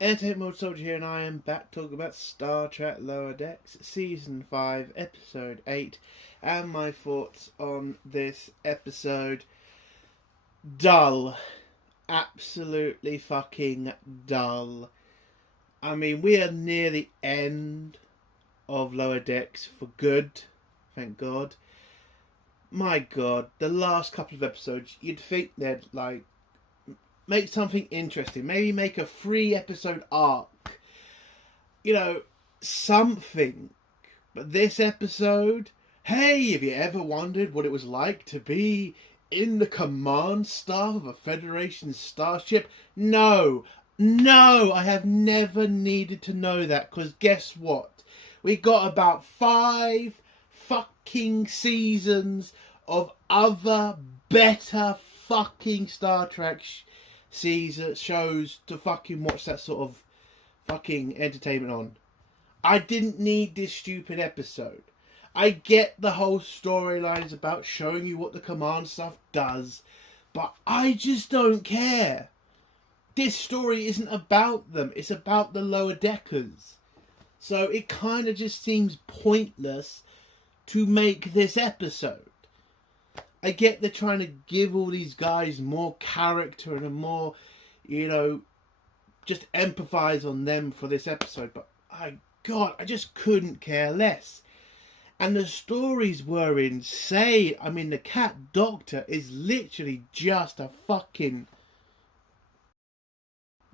Entertainment Mode Soldier here, and I am back talking about Star Trek Lower Decks, Season 5, Episode 8, and my thoughts on this episode. Dull. Absolutely fucking dull. I mean, we are near the end of Lower Decks for good, thank God. My God, the last couple of episodes, you'd think they'd, make something interesting. Maybe make a 3-episode arc. You know, something. But this episode, hey, have you ever wondered what it was like to be in the command staff of a Federation starship? No, I have never needed to know that, because guess what? We got about 5 fucking seasons of other better fucking Star Trek shows to fucking watch that sort of fucking entertainment on. I didn't need this stupid episode. I get the whole storyline is about showing you what the command stuff does, but I just don't care. This story isn't about them, it's about the lower deckers. So it kind of just seems pointless to make this episode. I get they're trying to give all these guys more character and a more, just empathise on them for this episode. But, I just couldn't care less. And the stories were insane. I mean, the Cat Doctor is literally just a fucking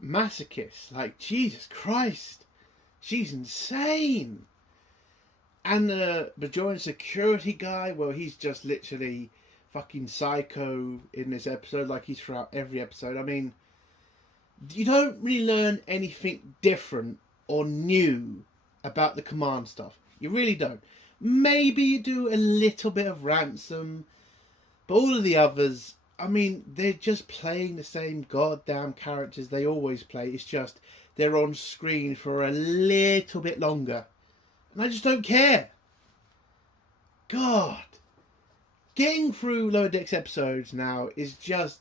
masochist. Like, Jesus Christ. She's insane. And the Bajoran security guy, well, he's just literally fucking psycho in this episode, like he's throughout every episode. I mean, you don't really learn anything different or new about the command stuff. You really don't. Maybe you do a little bit of Ransom, but all of the others, I mean, they're just playing the same goddamn characters they always play. It's just they're on screen for a little bit longer. And I just don't care. God. Getting through Lower Decks episodes now is just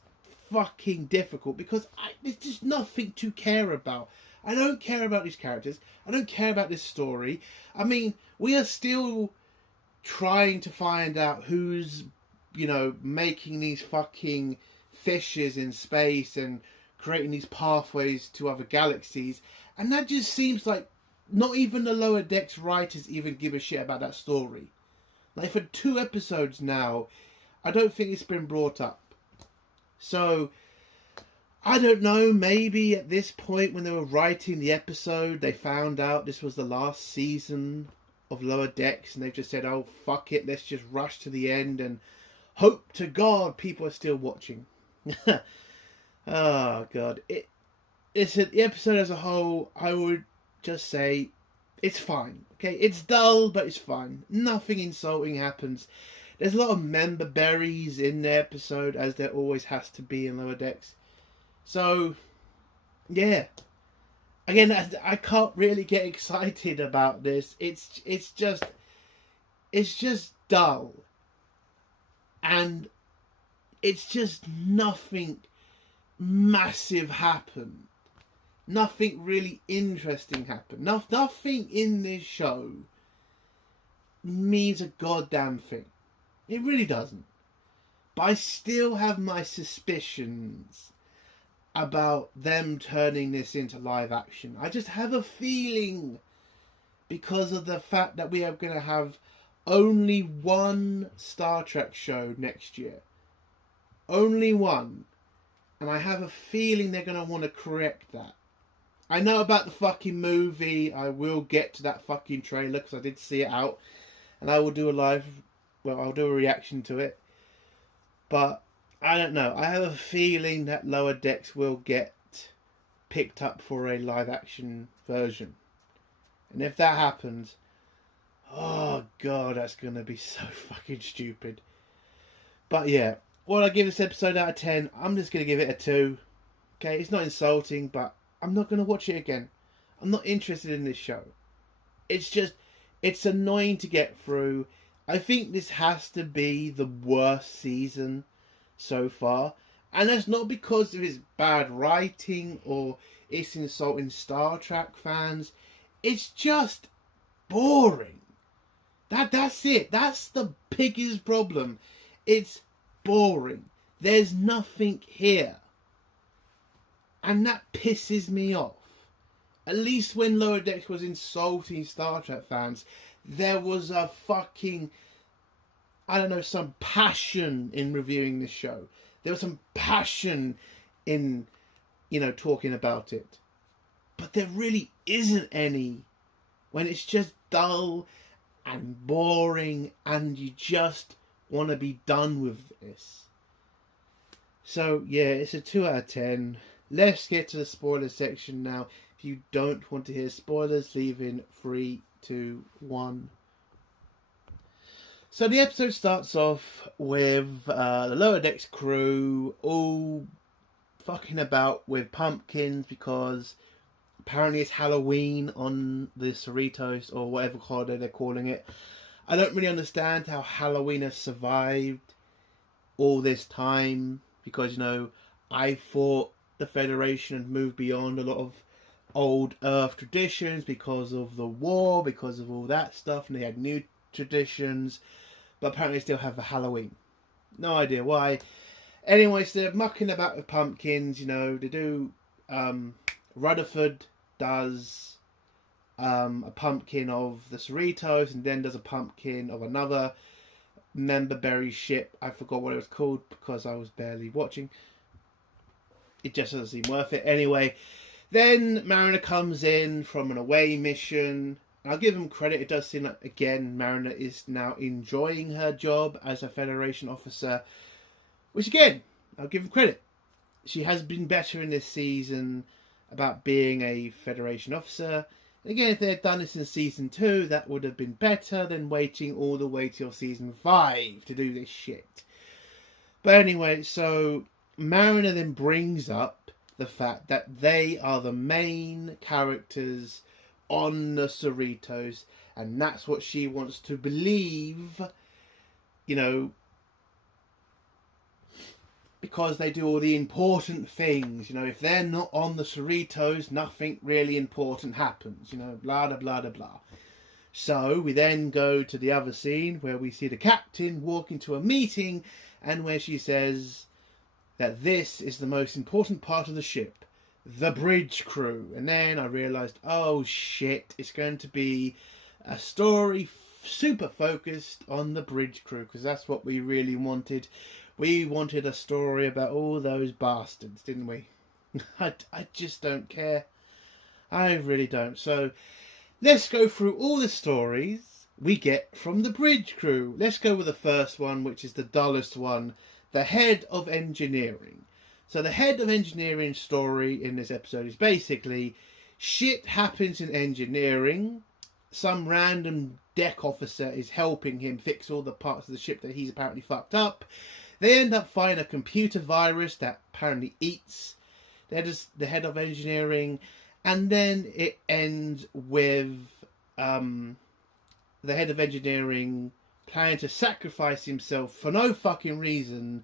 fucking difficult because there's just nothing to care about. I don't care about these characters. I don't care about this story. I mean, we are still trying to find out who's, making these fucking fishes in space and creating these pathways to other galaxies. And that just seems like not even the Lower Decks writers even give a shit about that story. Like, for 2 episodes now, I don't think it's been brought up. So, I don't know, maybe at this point when they were writing the episode, they found out this was the last season of Lower Decks, and they've just said, oh, fuck it, let's just rush to the end and hope to God people are still watching. Oh, God. The episode as a whole, I would just say, it's fine. Okay, it's dull, but it's fine. Nothing insulting happens. There's a lot of member berries in the episode, as there always has to be in Lower Decks. So, yeah. Again, I can't really get excited about this. It's just dull. And it's just nothing massive happened. Nothing really interesting happened. Nothing in this show means a goddamn thing. It really doesn't. But I still have my suspicions about them turning this into live action. I just have a feeling, because of the fact that we are going to have only one Star Trek show next year. Only one. And I have a feeling they're going to want to correct that. I know about the fucking movie. I will get to that fucking trailer because I did see it out. And I will do I'll do a reaction to it. But, I don't know. I have a feeling that Lower Decks will get picked up for a live action version. And if that happens, oh God, that's going to be so fucking stupid. But yeah, what I give this episode out of 10, I'm just going to give it a 2. Okay, it's not insulting, but I'm not going to watch it again. I'm not interested in this show. It's annoying to get through. I think this has to be the worst season so far. And that's not because of his bad writing or it's insulting Star Trek fans. It's just boring. That's it. That's the biggest problem. It's boring. There's nothing here. And that pisses me off. At least when Lower Decks was insulting Star Trek fans, there was a fucking, I don't know, some passion in reviewing this show. There was some passion in, talking about it. But there really isn't any when it's just dull and boring and you just want to be done with this. So, yeah, it's a 2 out of 10. Let's get to the spoiler section now. If you don't want to hear spoilers, leave in 3, 2, 1. So the episode starts off with the Lower Decks crew all fucking about with pumpkins because apparently it's Halloween on the Cerritos or whatever holiday they're calling it. I don't really understand how Halloween has survived all this time because, I thought the Federation had moved beyond a lot of old Earth traditions because of the war, because of all that stuff, and they had new traditions. But apparently they still have the Halloween. No idea why. Anyways, they're mucking about with pumpkins, they do... Rutherford does a pumpkin of the Cerritos and then does a pumpkin of another member berry ship. I forgot what it was called because I was barely watching. It just doesn't seem worth it. Anyway, then Mariner comes in from an away mission. I'll give him credit. It does seem like, again, Mariner is now enjoying her job as a Federation officer. Which, again, I'll give him credit. She has been better in this season about being a Federation officer. And again, if they had done this in Season 2, that would have been better than waiting all the way till Season 5 to do this shit. But anyway, so Mariner then brings up the fact that they are the main characters on the Cerritos, and that's what she wants to believe, because they do all the important things. If they're not on the Cerritos, nothing really important happens, blah, blah, blah, blah, blah. So we then go to the other scene where we see the captain walk into a meeting and where she says that this is the most important part of the ship. The bridge crew. And then I realised, oh shit, it's going to be a story super focused on the bridge crew, because that's what we really wanted. We wanted a story about all those bastards, didn't we? I just don't care. I really don't. So let's go through all the stories we get from the bridge crew. Let's go with the first one, which is the dullest one. The head of engineering. So the head of engineering story in this episode is basically shit happens in engineering. Some random deck officer is helping him fix all the parts of the ship that he's apparently fucked up. They end up finding a computer virus that apparently eats the head of engineering. And then it ends with the head of engineering planning to sacrifice himself for no fucking reason,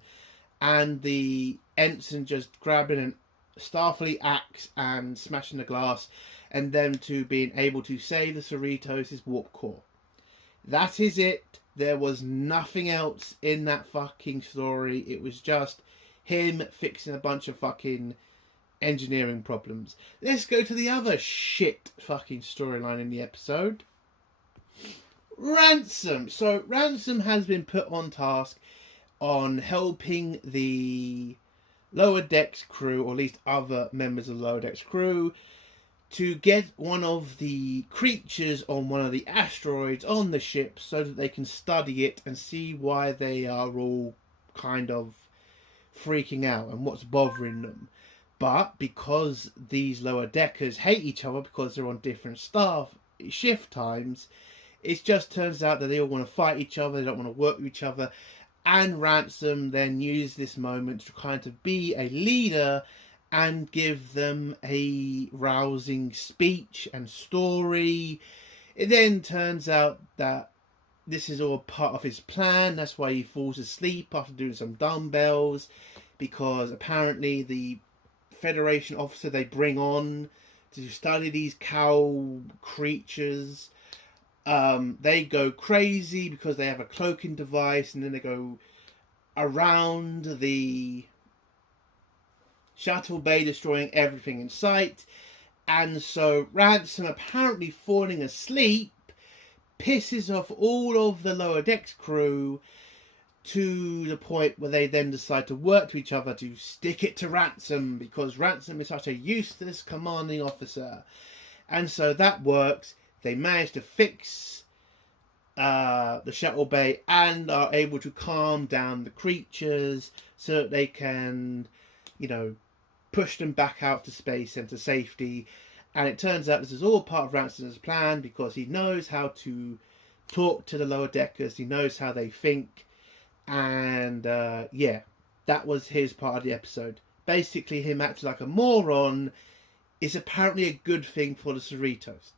and the ensign just grabbing a Starfleet axe and smashing the glass, and them two being able to save the Cerritos' warp core. That is it. There was nothing else in that fucking story. It was just him fixing a bunch of fucking engineering problems. Let's go to the other shit fucking storyline in the episode. Ransom. So Ransom has been put on task on helping the Lower Decks crew, or at least other members of the Lower Decks crew, to get one of the creatures on one of the asteroids on the ship so that they can study it and see why they are all kind of freaking out and what's bothering them. But because these lower deckers hate each other because they're on different shift times, it just turns out that they all want to fight each other, they don't want to work with each other. And Ransom then used this moment to kind of be a leader and give them a rousing speech and story. It then turns out that this is all part of his plan. That's why he falls asleep after doing some dumbbells, because apparently the Federation officer they bring on to study these cow creatures, they go crazy because they have a cloaking device, and then they go around the shuttle bay, destroying everything in sight. And so Ransom, apparently falling asleep, pisses off all of the lower decks crew to the point where they then decide to work to each other to stick it to Ransom, because Ransom is such a useless commanding officer. And so that works. They manage to fix the shuttle bay and are able to calm down the creatures so that they can, push them back out to space and to safety. And it turns out this is all part of Ransom's plan, because he knows how to talk to the lower deckers, he knows how they think. And that was his part of the episode. Basically, him acting like a moron is apparently a good thing for the Cerritos.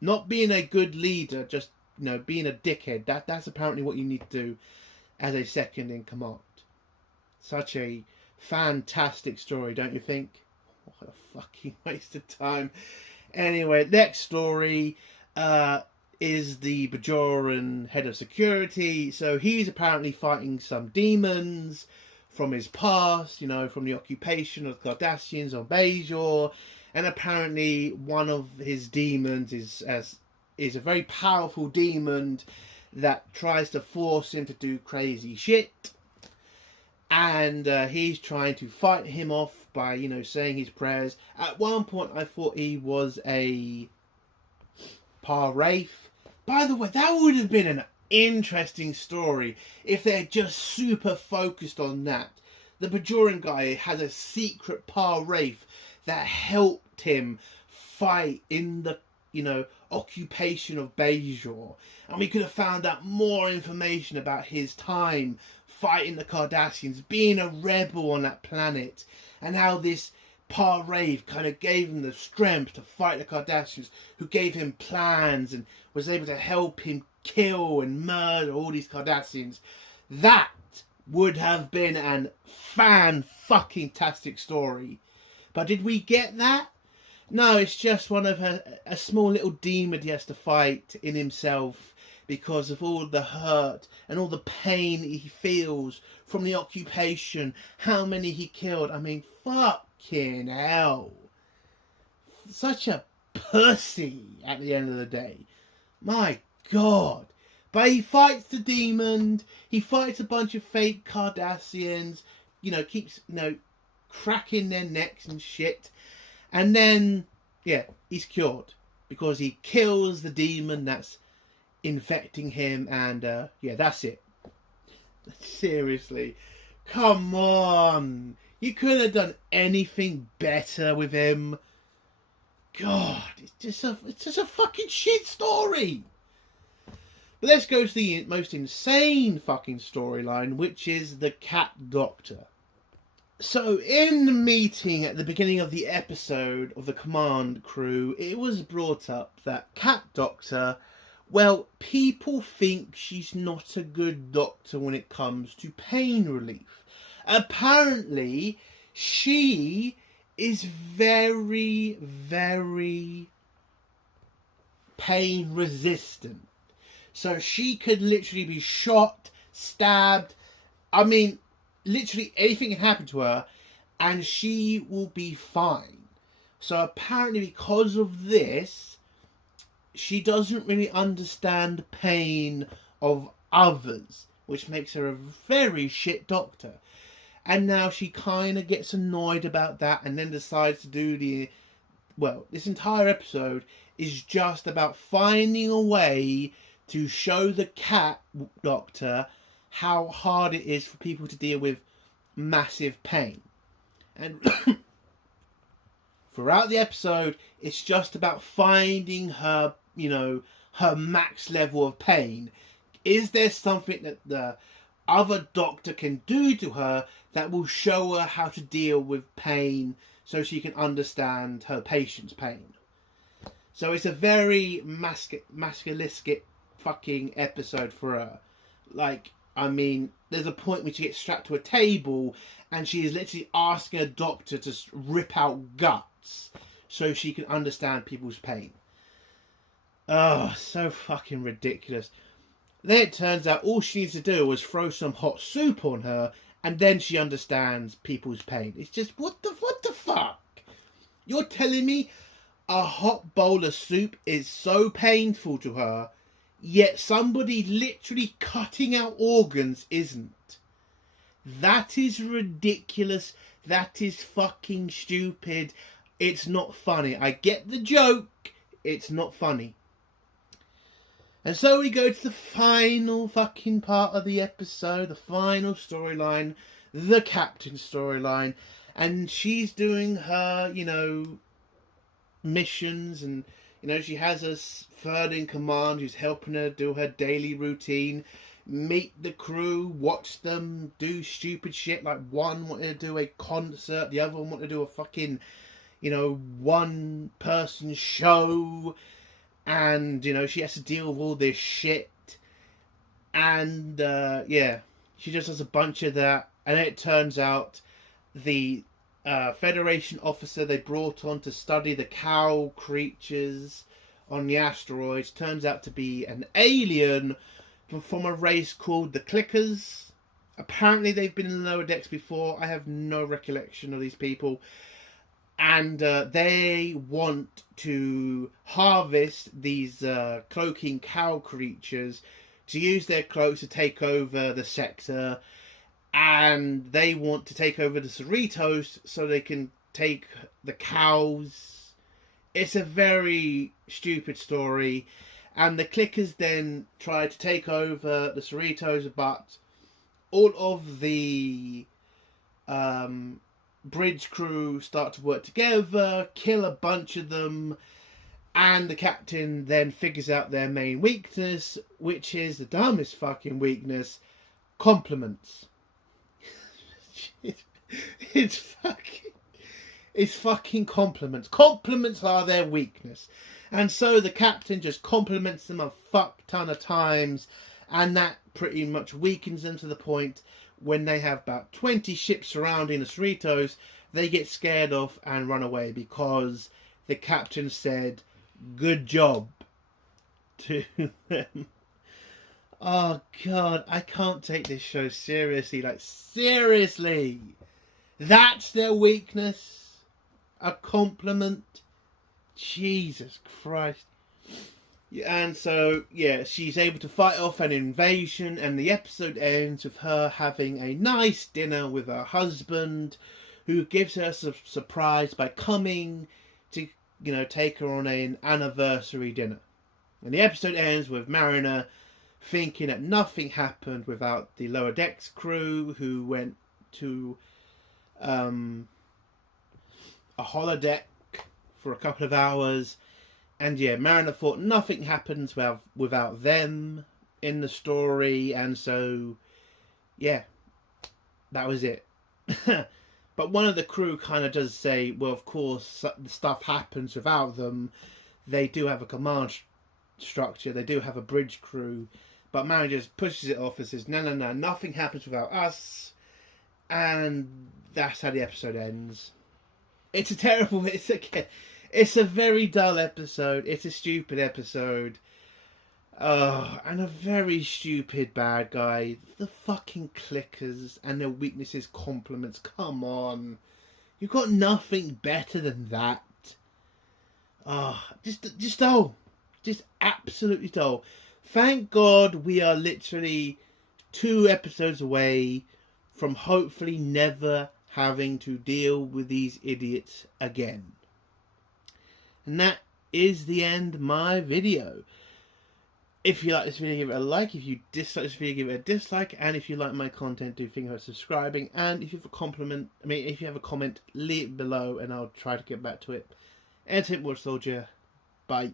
Not being a good leader, just being a dickhead. That's apparently what you need to do as a second in command. Such a fantastic story, don't you think? What a fucking waste of time. Anyway, next story is the Bajoran head of security. So he's apparently fighting some demons from his past, from the occupation of the Cardassians on Bajor. And apparently one of his demons is a very powerful demon that tries to force him to do crazy shit. And he's trying to fight him off by, saying his prayers. At one point I thought he was a Par-Wraith. By the way, that would have been an interesting story if they had just super focused on that. The Bajoran guy has a secret Par-Wraith that helped him fight in the, occupation of Bajor. And we could have found out more information about his time fighting the Cardassians, being a rebel on that planet, and how this Par-Wraith kind of gave him the strength to fight the Cardassians, who gave him plans and was able to help him kill and murder all these Cardassians. That would have been an fan-fucking-tastic story. But did we get that? No, it's just one of a small little demon he has to fight in himself because of all the hurt and all the pain he feels from the occupation, how many he killed. I mean, fucking hell. Such a pussy at the end of the day. My God. But he fights the demon, he fights a bunch of fake Cardassians, keeps, cracking their necks and shit. And then, he's cured. Because he kills the demon that's infecting him, and, that's it. Seriously. Come on. You couldn't have done anything better with him. God, it's just a fucking shit story. But let's go to the most insane fucking storyline, which is the Cat Doctor. So, in the meeting at the beginning of the episode of the command crew, it was brought up that Cat Doctor, well, people think she's not a good doctor when it comes to pain relief. Apparently, she is very, very pain resistant. So she could literally be shot, stabbed. I mean, literally anything can happen to her and she will be fine. So apparently because of this, she doesn't really understand the pain of others, which makes her a very shit doctor. And now she kind of gets annoyed about that and then decides to do this entire episode is just about finding a way to show the Cat Doctor how hard it is for people to deal with massive pain. And throughout the episode, it's just about finding her, her max level of pain. Is there something that the other doctor can do to her that will show her how to deal with pain so she can understand her patient's pain? So it's a very masculinistic fucking episode for her. Like, I mean, there's a point where she gets strapped to a table and she is literally asking a doctor to rip out guts so she can understand people's pain. Oh, so fucking ridiculous. Then it turns out all she needs to do is throw some hot soup on her, and then she understands people's pain. It's just, what the fuck? You're telling me a hot bowl of soup is so painful to her, yet somebody literally cutting out organs isn't? That is ridiculous. That is fucking stupid. It's not funny. I get the joke. It's not funny. And so we go to the final fucking part of the episode, the final storyline, the captain storyline. And she's doing her, missions, and, she has a third in command who's helping her do her daily routine, meet the crew, watch them do stupid shit, like one wanted to do a concert, the other one wanted to do a fucking, one person show. And, she has to deal with all this shit. And, she just does a bunch of that. And it turns out the Federation officer they brought on to study the cow creatures on the asteroids turns out to be an alien from a race called the Clickers. Apparently they've been in the lower decks before. I have no recollection of these people. And they want to harvest these cloaking cow creatures to use their cloaks to take over the sector. And they want to take over the Cerritos so they can take the cows. It's a very stupid story. And the Clickers then try to take over the Cerritos, but all of the bridge crew start to work together, kill a bunch of them, and the captain then figures out their main weakness, which is the dumbest fucking weakness: compliments. It's fucking compliments. Compliments are their weakness. And so the captain just compliments them a fuck ton of times, and that pretty much weakens them to the point when they have about 20 ships surrounding the Cerritos, they get scared off and run away because the captain said, "Good job," to them. Oh God, I can't take this show seriously. Like, seriously. That's their weakness? A compliment? Jesus Christ. And so, she's able to fight off an invasion, and the episode ends with her having a nice dinner with her husband, who gives her a surprise by coming to, take her on an anniversary dinner. And the episode ends with Mariner thinking that nothing happened without the lower decks crew, who went to a holodeck for a couple of hours. And Mariner thought nothing happens without them in the story, and so, that was it. But one of the crew kind of does say, well, of course, the stuff happens without them. They do have a command structure, they do have a bridge crew, but Mariner just pushes it off and says, no, nothing happens without us. And that's how the episode ends. It's a very dull episode. It's a stupid episode. And a very stupid bad guy. The fucking Clickers and their weaknesses, compliments. Come on. You've got nothing better than that. Just dull. Just absolutely dull. Thank God we are literally 2 episodes away from hopefully never having to deal with these idiots again. And that is the end of my video. If you like this video, give it a like. If you dislike this video, give it a dislike. And if you like my content, do think about subscribing. And if you have a comment, leave it below and I'll try to get back to it. Entertainment War Soldier. Bye.